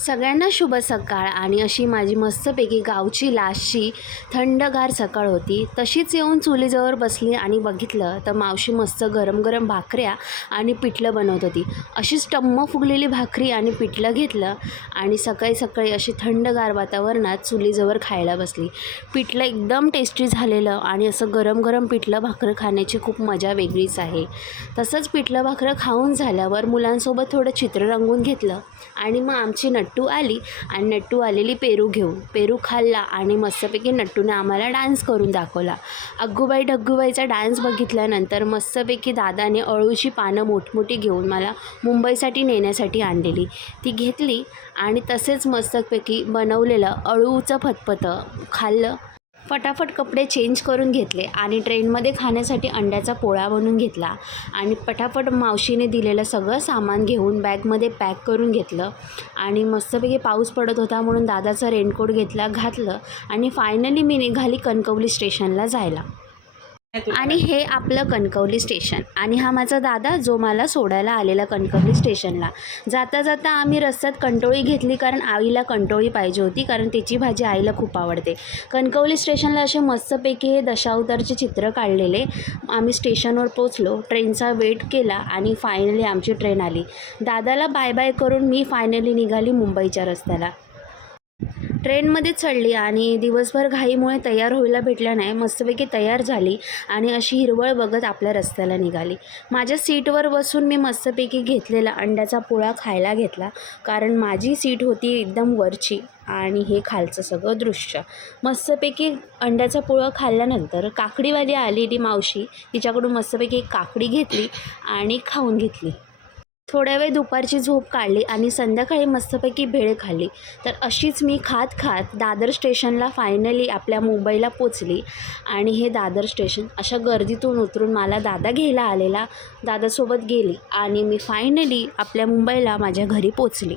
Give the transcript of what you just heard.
सगळ्यांना शुभ सकाळ. आणि अशी माझी मस्तपैकी गावची लास्टची थंडगार सकाळ होती. तशीच येऊन चुलीजवळ बसली आणि बघितलं तर मावशी मस्त गरम गरम भाकऱ्या आणि पिठलं बनवत होती. अशीच टम्म फुगलेली भाकरी आणि पिठलं घेतलं आणि सकाळी सकाळी अशी थंडगार वातावरणात चुलीजवळ खायला बसली. पिठलं एकदम टेस्टी झालेलं आणि असं गरम गरम पिठलं भाकरं खाण्याची खूप मजा वेगळीच आहे. तसंच पिठलं भाकरं खाऊन झाल्यावर मुलांसोबत थोडं चित्र रंगवून घेतलं आणि मग आमची नट्टू आली आणि नट्टू आलेली पेरू घेऊन. पेरू खाल्ला आणि मस्तपैकी नट्टूने आम्हाला डान्स करून दाखवला. अग्गूबाई डग्गूबाईचा डान्स बघितल्यानंतर मस्तपैकी दादाने अळूची पानं मोठमोठी घेऊन मला मुंबईसाठी नेण्यासाठी आणलेली. ती घेतली आणि तसेच मस्तपैकी बनवलेलं अळूचं फतफतं खाल्लं. फटाफट कपडे चेंज करून घेतले आणि ट्रेनमध्ये खाण्यासाठी अंड्याचा पोळा बनवून घेतला आणि पटापट मावशीने दिलेलं सगळं सामान घेऊन बॅगमध्ये पॅक करून घेतलं. आणि मस्तपैकी पाऊस पडत होता म्हणून दादाचा रेनकोट घेतला, घातलं आणि फायनली मी निघाली कणकवली स्टेशनला जायला. आणि हे आपलं कणकवली स्टेशन आणि हा माझा दादा जो मला सोडायला आलेला कणकवली स्टेशनला. जाता जाता आम्ही रस्त्यात कंटोळी घेतली कारण आईला कंटोळी पाहिजे होती, कारण त्याची भाजी आईला खूप आवडते. कणकवली स्टेशनला असे मस्तपैकी हे दशावतारचे चित्र काढलेले. आम्ही स्टेशनवर पोचलो, ट्रेनचा वेट केला आणि फायनली आमची ट्रेन आली. दादाला बाय बाय करून मी फायनली निघाली मुंबईच्या रस्त्याला. ट्रेनमध्ये चढली आणि दिवसभर घाईमुळे तयार व्हायला भेटलं नाही. मस्तपैकी तयार झाली आणि अशी हिरवळ बघत आपल्या रस्त्याला निघाली. माझ्या सीटवर बसून मी मस्तपैकी घेतलेला अंड्याचा पोळा खायला घेतला, कारण माझी सीट होती एकदम वरची आणि हे खालचं सगळं दृश्य. मस्तपैकी अंड्याचा पोळा खाल्ल्यानंतर काकडीवाली आली ती मावशी, तिच्याकडून मस्तपैकी एक काकडी घेतली आणि खाऊन घेतली. थोड्या वेळ दुपारची झोप काढली आणि संध्याकाळी मस्तपैकी भेळ खाल्ली. तर अशीच मी खात खात दादर स्टेशनला फायनली आपल्या मुंबईला पोचली. आणि हे दादर स्टेशन अशा गर्दीतून उतरून मला दादा घ्यायला आलेला, दादासोबत गेली आणि मी फायनली आपल्या मुंबईला माझ्या घरी पोचली.